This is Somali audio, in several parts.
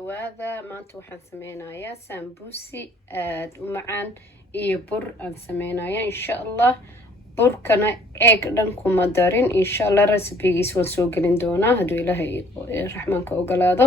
وهذا maanta waxaan sameynayaa sambusi aad u macaan iyo bur aan sameynayaa insha Allah. burkana eeg dhan kuma darin insha Allah. recipe-giisa waan soo gelin doonaa hadduu Ilaahay raxmaanka ogolaado.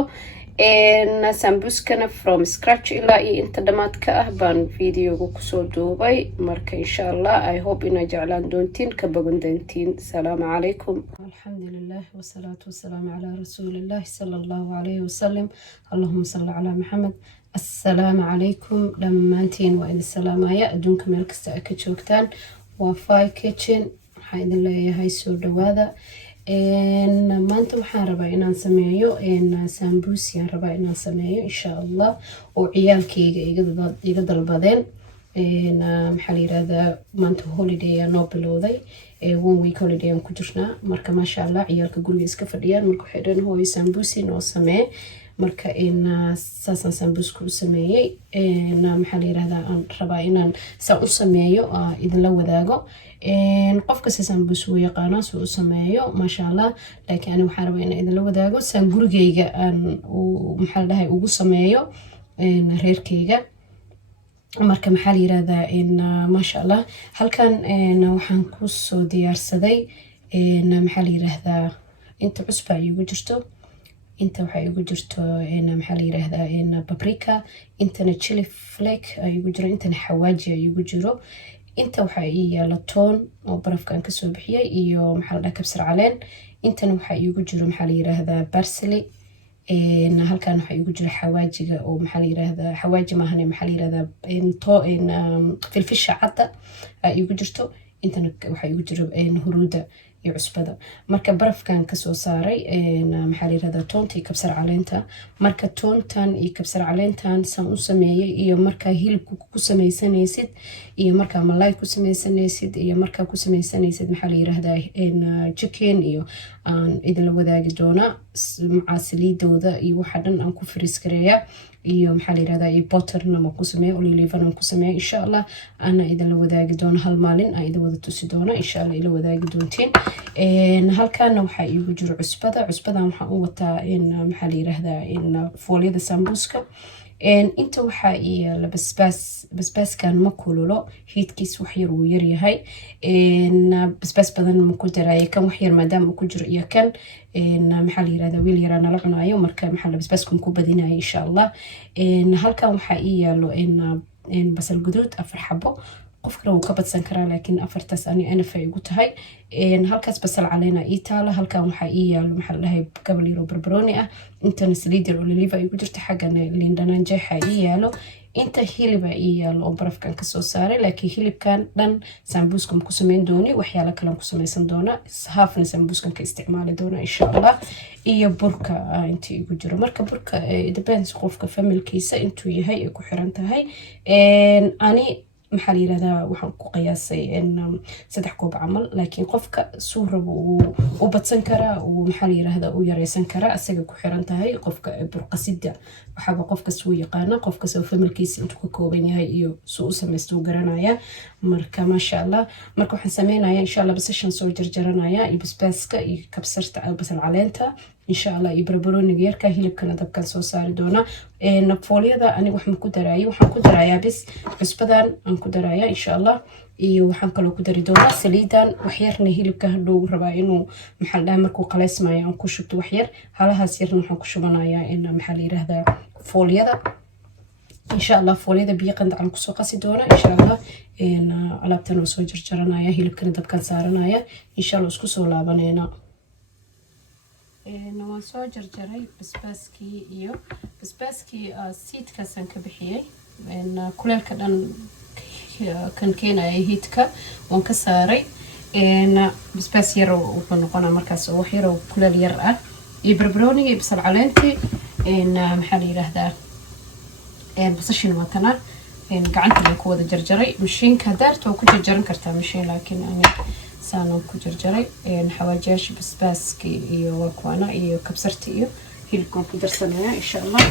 sambuskana from scratch ilaa iyo inta dhamaadka ah baan videoga kusoo duubay, marka insha Allah I hope inaa jeclaan doontiin ka bagan doontiin. Salaamu calaykum. Alxamdulilah wasalaatu wasalaamu calaa rasuulillah sallallahu alayhi wasallam. Allahuma salli calaa Maxamed. Assalaamu calaykum dhammaantiin, waa idin salaamaya adduunka meel kasta ay ka joogtaan. waa Fay Kitchen, waxaan idin leeyahay soo dhawaada. maanta waxaan rabaa inaan sameeyo sambusi aan rabaa inaan sameeyo insha Allah oo ciyaalkayga iga dalbadeen. maxaa la yiraahdaa maanta holiday aan noo bilowday, 1 week holiday aan ku jirnaa, marka maasha Allah ciyaalka guriga iska fadhiyaan, marka waxay dhan hooyo sambusi noo samee. marka saasaan sambuska u sameeyey. maxaa la yiraahdaa aan rabaa inaan saa u sameeyo idinla wadaago. qof kasta sambus wuu yaqaanaa soo u sameeyo maasha Allah, laakiin ani waxaan rabaa inaan idinla wadaago saan gurigayga aan maxaa la dhahay ugu sameeyo reerkayga. marka maxaa la yiraahdaa maasha Allah halkan waxaan ku soo diyaarsaday maxaa la yiraahdaa inta cusba igu jirto, inta waxa igu jirto maxaa la yiraahdaa paprika, intana chili flake igu jiro, intana xawaaji igu jiro, inta waxa ii yaala toon oo barafkan ka soo bixiyay iyo maxaa la dhahaa kabsar caleen, intana waxa igu jiro maxaa la yiraahdaa parsley. halkan waxa igu jiro xawaajiga oo maxaa la yiraahdaa xawaaji maahan, maxaa la yiraahdaa filfisha cadda igu jirto, intana waxa igu jiro huruuda iyo cusbada. marka barafkan ka soo saaray maxaa la yiraahdaa toonta iyo kabsar caleenta. marka toontan iyo kabsar caleentan san u sameeyay iyo marka hilibku ku sameysanaysid iyo marka malaay ku sameysanaysid iyo marka ku sameysanaysid maxaa la yiraahdaa chicken iyo aan idin wadaagi doona maca saliidooda iyo waxa dhan aan ku firiis gareeya iyo maxaa la yiraahdaa iyo butterna ma ku sameeyo, olive aan ku sameeyo insha Allah. ana idin wadaagi doona hal maalin aan idin wada tusi doona insha Allah ila wadaagi doontiin. halkan waxa igu jiro cusbadan waxa u wataa maxaa la yiraahdaa fooliyada sambuska. inta waxa yaala basbaaskan ma kululo, heatkiis wax yar uu yar yahay. basbaas badan ma ku daray kan wax yar maadaama uu ku jiro iyo kan maxaa la yiraahdaa wiil yar nala cunayo, marka maxaa la basbaasku ku badinayo insha Allah. halkan waxa yaalo basal guduud 4 xabo, qofkana wuu ka badsan karaa laakiin afartaas ana fay ugu tahay. halkaas basal caleena ii taala, halkan waxa ii yaalo maxaa la dhahay gabal yar oo barbarooni ah, intana saliid yar oo olive igu jirta, xaggana liin dhanaan jeexa ii yaalo, inta hiliba ii yaalo oo barafkan ka soo saaray. laakiin hilibkan dhan sambuska ma ku sameyn dooni, waxyaalo kale ku sameysan doona, haafna sambuskan ka isticmaali doona insha Allah. iyo burka inta igu jiro, marka burka depends qofka familkiisa intuu yahay ay ku xiran tahay. ani maxaa la yiraahdaa waxaan ku qiyaasay 3 koob camal, laakiin qofka suu rabo uu badsan karaa uu maxaa la yiraahdaa uu yareysan karaa, asaga ku xiran tahay qofka burqasida waxaba qofka suu yaqaana, qofka soo familkiisa intuu ka kooban yahay iyo suu u sameysto garanaya. marka maasha Allah marka waxaan sameynayaa insha Allah basashan soo jarjaranaya iyo basbaaska iyo kabsarta basal caleenta insha Allah iyo barbarooniga yarka, hilibkana dabkan soo saari doona. fooliyada aniga waxaan ku daraayo, waxaan ku darayaa bis cusbadan aan ku darayaa insha Allah, iyo waxaan kaloo ku dari doonaa saliidan wax yarna hilibka hadhow rabaa inuu maxaa la dhahaa markuu qaleysmayo aan ku shubto wax yar, halahaas yarna waxaan ku shubanayaa maxaa la yiraahdaa fooliyada insha Allah. fooliyada biyo qandacan kusoo qasi doona insha Allah. alaabtan oo soo jarjaranaya, hilibkana dabkan saaranaya insha Allah, isku soo laabanayna. waan soo jarjaray basbaaskii iyo basbaaskii seedkaasaan ka bixiyay, kuleelka dhan kan keenaya heatka waan ka saaray. basbaas yar wuxuu noqonaa markaas oo wax yar oo kuleel yar ah, iyo barbarooniga iyo basal caleentii maxaa la yiraahdaa basashin watana gacanta ku wada jarjaray. mashiinka daarto ku jarjaran kartaa mashiin, laakiin ani saan ku jarjaray xawaajiyaasha basbaaski iyo wakwana iyo kabsarta iyo hilibkan ku darsanaya insha Allah.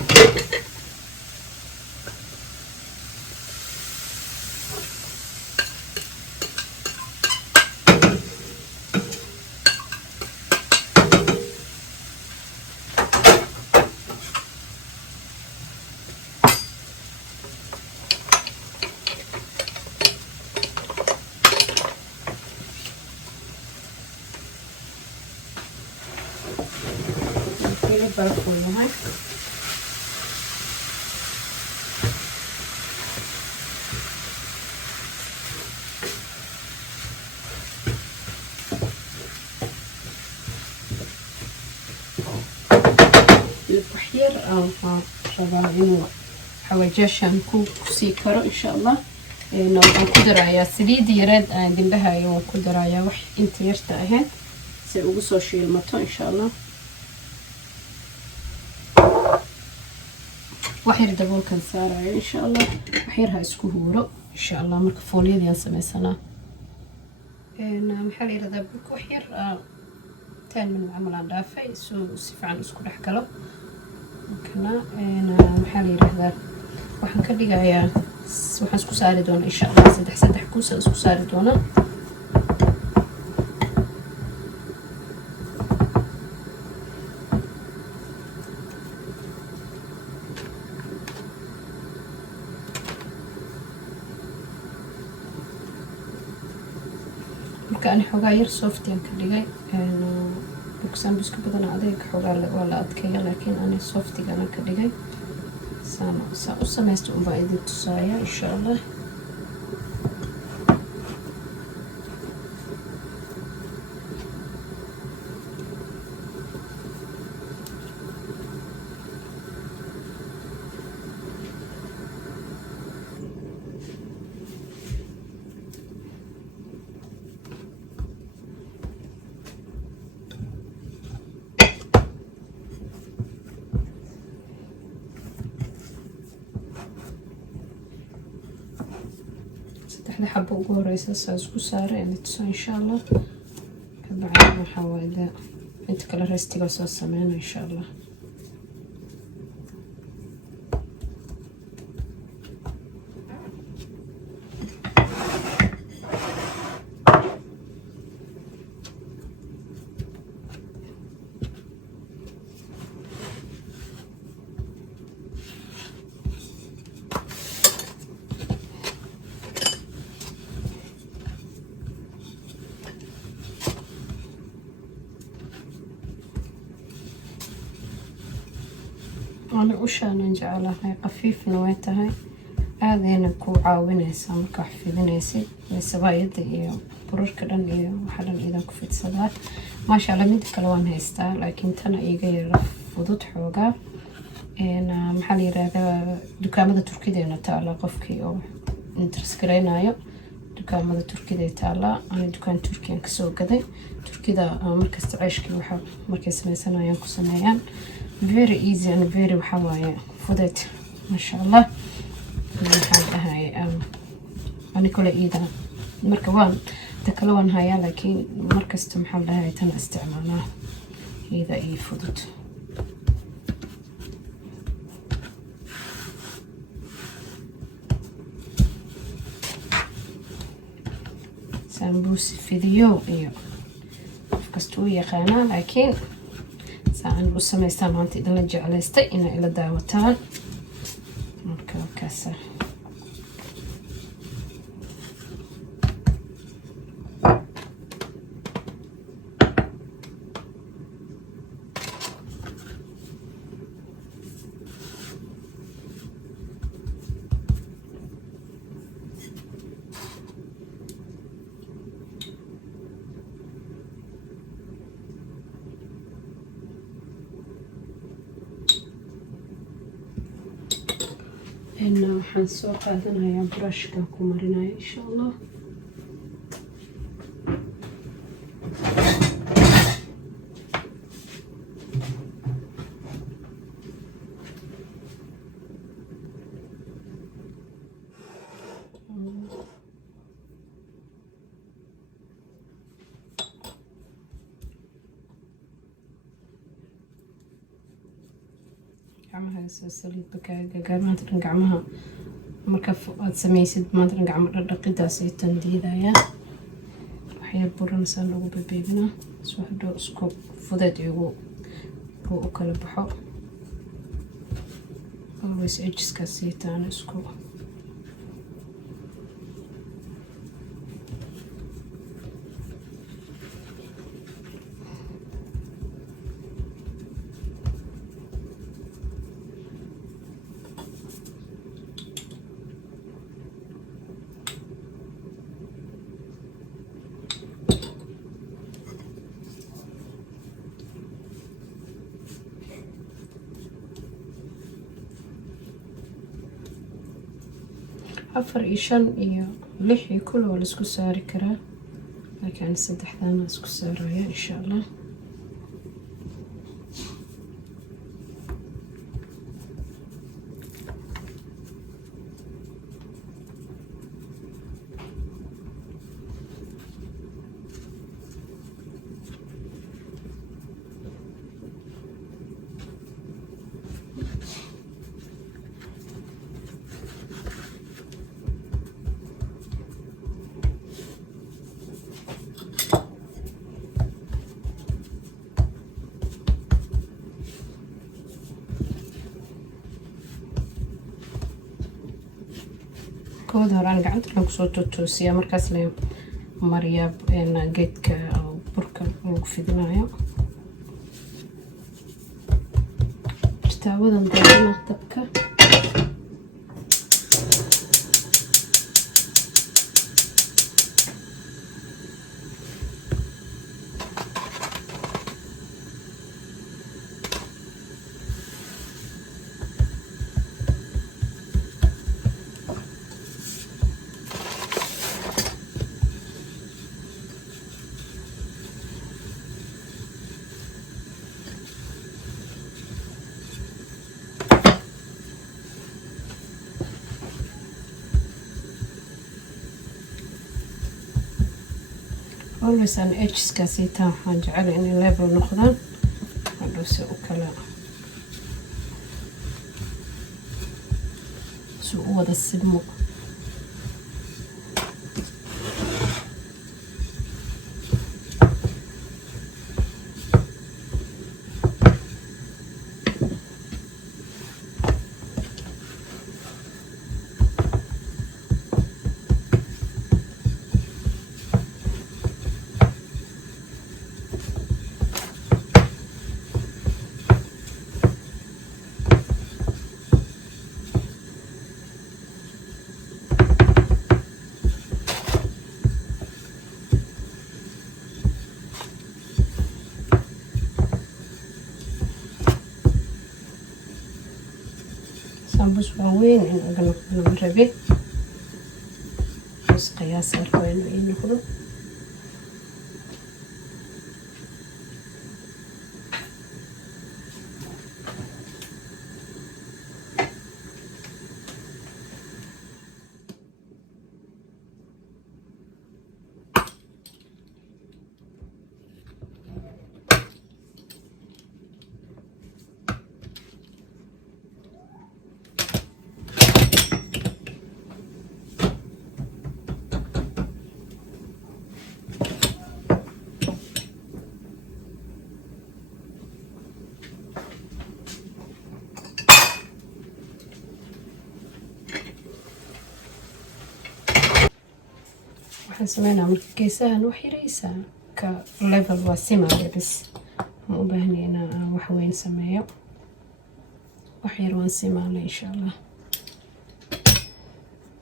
Kili baraf uu yahay. البحير rabaa inuu xawaajashan ku sii karo insha Allah. Waxaan ku darayaa saliid yareed aan dimbahayo, waan ku darayaa wax inta yarta ahayd si ugu soo shiilmato insha Allah. wax yar daboolkan saarayo insha Allah. wax yar ha isku huuro insha Allah marka fooliyadii aan sameysana. maxaa la yiraahdaa burka wax yar 10 min camal aan dhaafay si fiican isku dhex galo. kana maxaa la yiraahdaa waxaan ka dhigayaa waxaan isku saari doonaa insha Allah saddex kuus isku saari doonaa. marka aan xogaa yar softiyan ka dhigay buksan biska badan adeeg xogaa waa la adkeeyaa laakiin aan softigana ka dhigay saa u samaysto un baa idin tusaaya insha Allah. saddexda xabo ugu horeysa saa isku saaray aan tuso insha Allah. kabacdi waxaa waaye inta kale restiga soo sameeyna insha Allah. أنا وشان جعلها خفيف نويتها هذه أنا كو عاونيسا مركا حفيدنيسي السبايد إيو برور كدن إيو وحدن إذا كفيت صدار ما شاء الله ميد كلوان هيستا لكن تانا إيغا فضوط حوغا إن محالي رادا دكامة تركيدة نتالا قفكي أو انترسكرينايو دكامة تركيدة تالا أنا دكان تركيا كسو قدي تركيدة مركز تعيشكي وحب مركز سميسانا ينكو سميان very easy and very وحوايا فضيت ما شاء الله. هاي أنا كل إيدا مركوان تكلون هاي لكن مركز تمحل هاي تنا استعمالها إذا إيه فضت. سامبوس فيديو إيو فكستوية خانة لكن ساعن وسميستان هانتي إذا جعلستي إنا إلى داوتان مركب كاسة. إنه حنسوق هذا يا برش كاكو مرنا إن شاء الله. gacmaha saliid bakaaga gaar maanta dhan gacmaha marka aad samaysid maanta dhan gacmo dhaqiddaas ay tandiidaya waxyaab buran saan ugu bebeebina soo hadhow isku fudeed igu u kala baxo always edgeskaas siitaan isku 4 iyo 5 iyo 6 iyo kul waa la isku saari karaa, laakiin saddexdan isku saaraya insha Allah. كود هوران gacanta lagu soo toosiyaa markaas la mariyaa geedka burka lagu fidinayo. Taawadan daadana dabka always an edges kasita waxaan jecel in level noqdaan hadhow si u kala soo wada simo. Sambus waaweyn in laga rabay bas qiyaas arkaan in noqdo. waxaan sameynaa marka geesahan wax yaraysa ka level waa simaya bas ma u baahnay inaan wax weyn sameeyo. wax yar waan simaana insha Allah.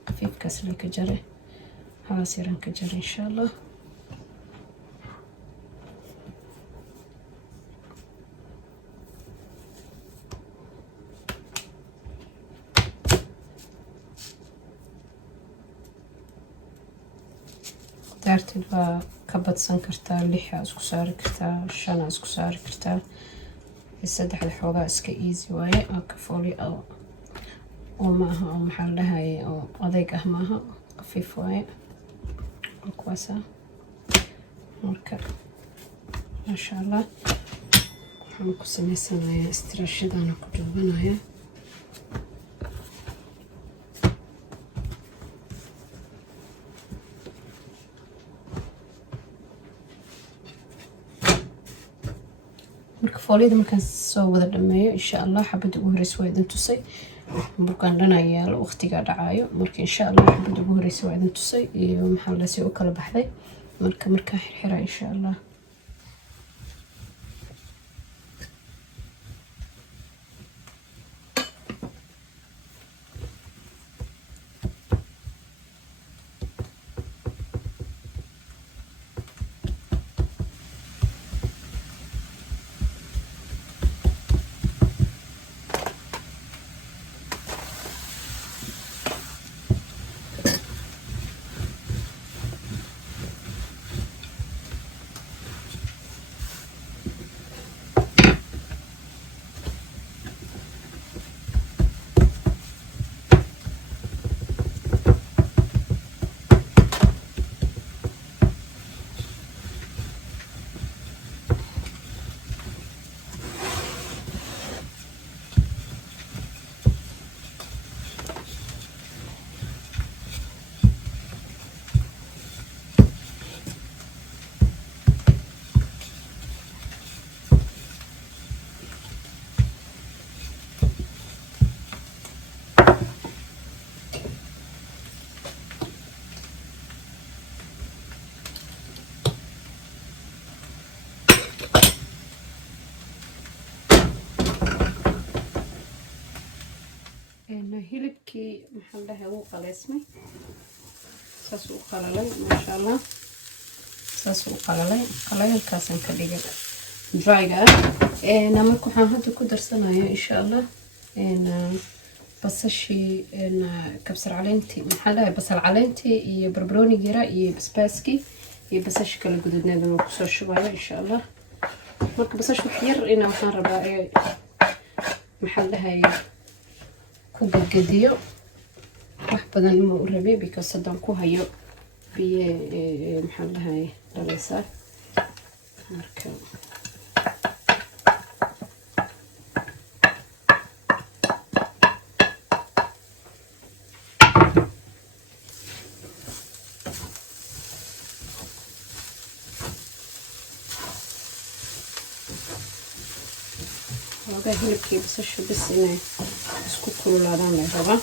qafiifkaas la ka jare haas yaran ka jare insha Allah. daartid waa ka badsan kartaa 6 isku saari kartaa 5 isku saari kartaa. saddexda xoogaa iska easy waaye ka fooli oo maaha oo maxaa la dhahay oo adeeg ah maaha qafiif waaye kuwaasa marka masha Allah. waxaan ku sameysanayaa istiraashadana ku duubanayaa marka foolida markaan soo wada dhameeyo insha Allah xabada ugu horeysa waa idin tusay burkaan dhanayaa waqtiga dhacayo marka insha Allah xabada ugu horeysa waa idin tusay iyo maxaa la sii u kala baxday marka xirxira insha Allah. hilibkii maxaa la dhahay wuu qaleysmay saas u qalalay maasha allah saas u qalalay qalaylkaasaan ka dhigay dryga marka waxaan hadda ku darsanayaa insha allah basashii kabsar caleentii maxaa la dhahay basal caleentii iyo barbaroonigi yaraa iyo basbaaskii iyo basashi kala guduudneedan oo kusoo shubayo insha allah marka basash wax yar ina waxaan rabaa maxaa la dhahay ku gadgadiyo wax badan ma u rabay because haddaan ku hayo biyo maxaa la dhahay dhaleysaa marka xoogaa hilibkii basashu bis inay isku kululaadaan la rabaa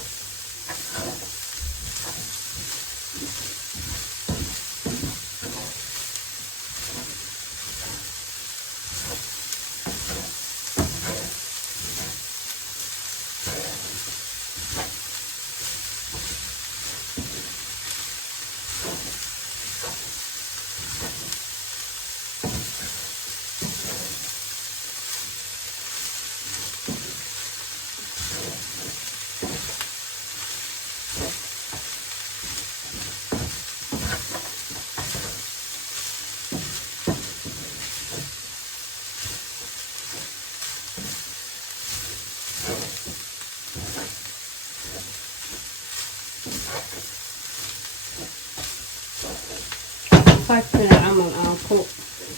minute camal aan ku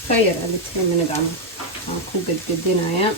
ka yar 10 minute camal aan ku gadgadinayaa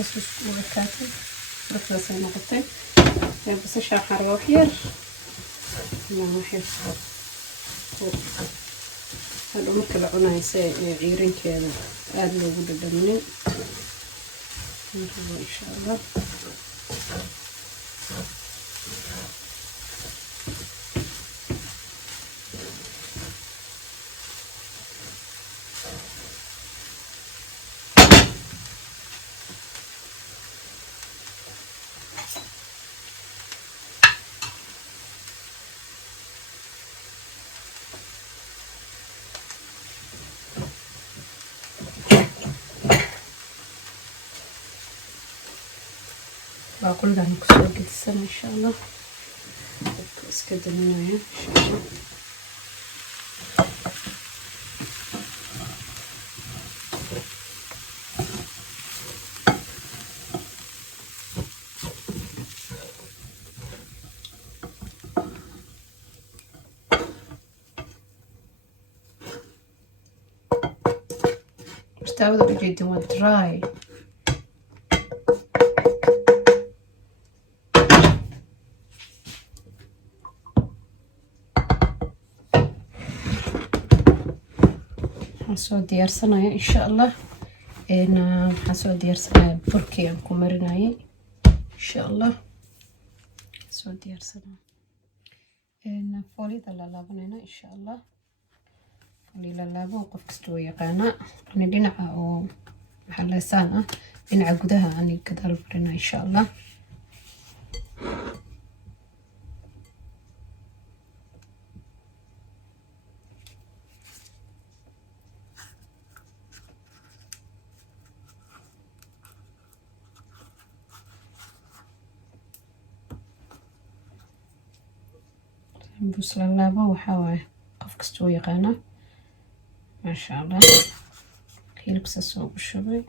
أسوس وكاتب رفض سنة قطع بس الشاحر وحير لا وحير هذا مركب عنا يسوي عيرين كذا أدلو وده منين نشوف إن شاء الله باقول لها نكسر قد السنة إن شاء الله بس كده منها إن شاء الله استعوذ بجد ودراي soo diyaarsanayo insha Allah waxaan soo diyaarsanayaa burkii aan ku marinayay insha Allah soo diyaarsanayo foolida la laabanayna insha Allah foolida la laabo qof kasta oo yaqaana ani dhinaca oo maxaa la saan dhinaca gudaha ani gadaal marina insha Allah بس للابا وحاوي قف كستو يقانا ما شاء الله كيلبس السوق الشبي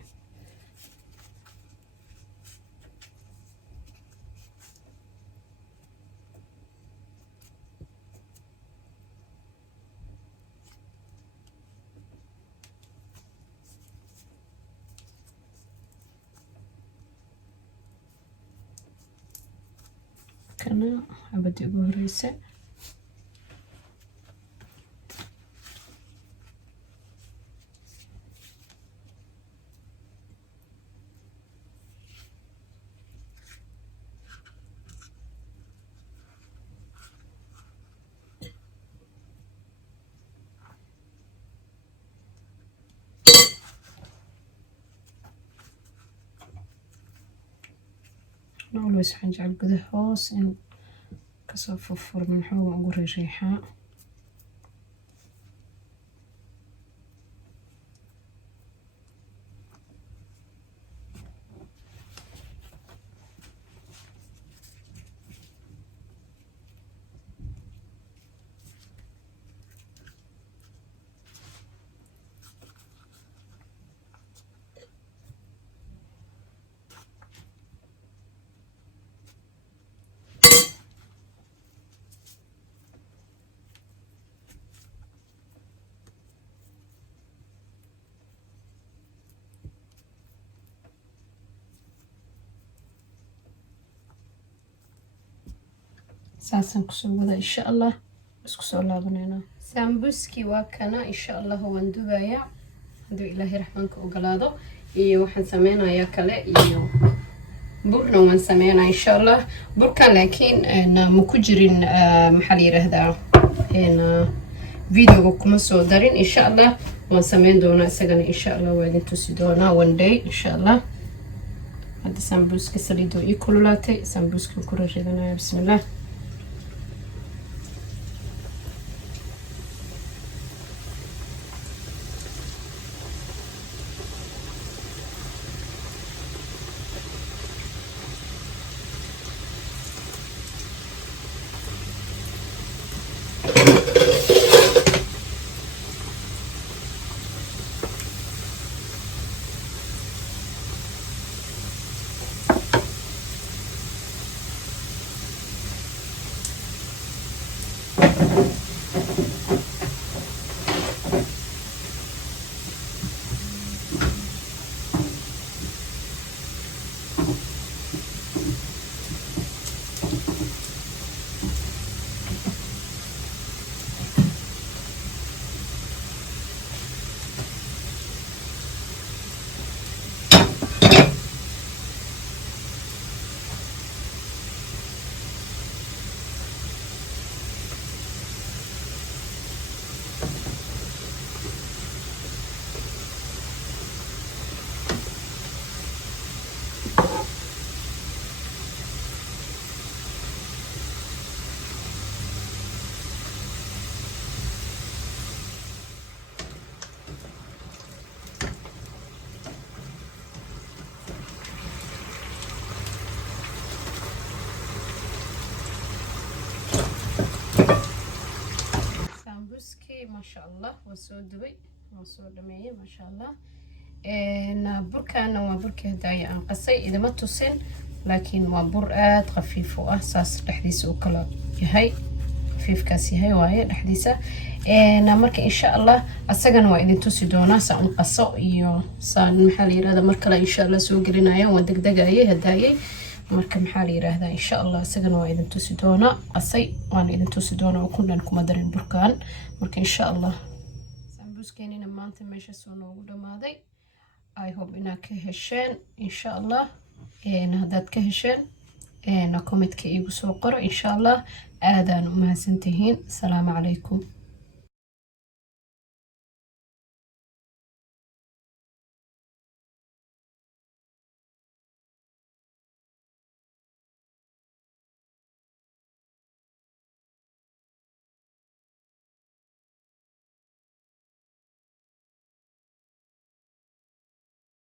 كنا بدي أقول ريسة always حنجعل كده هوس إن كصفر من حول أقول ريحة ساسن كسوة إن شاء الله بس كسوة الله بنينا سامبوسكي وكنا إن شاء الله هو ندبايا هدو إلهي رحمنك وقلاده إيو وحن سمينا يا كلا إيو برنا وان سمينا إن شاء الله بركان لكن أنا مكجرين محلي رهدا هنا فيديو كم صدرين إن شاء الله وان سمين دونا سجن إن شاء الله وين تسدونا one day إن شاء الله هذا سامبوسكي سريدو يكلولاتي سامبوسكي كورجينا بسم الله ما شاء الله وسودوي وسودمية ما شاء الله بركان وبركة هدايا أن قصي إذا ما تصل لكن وبرقات خفيف وأساس الحديث وكلا هاي خفيف كاسي هاي وهاي الحديثة مرك إن شاء الله أسجن وإذا تصدونا سأن قصو إيو سان محلي هذا مركلا إن شاء الله سوق لنا ودق دقاية هدايا marka maxaa la yiraahdaa insha Allah isagana waa idin tusi doona qasay waan idin tusi doona oo kundan kuma darin burkaan marka insha Allah sambuskeenina maanta meesha soo noogu dhamaaday I hope inaad ka hesheen insha Allah haddaad ka hesheen comment-ka iigu soo qoro insha Allah aadaan u mahadsantihiin salaamu calaykum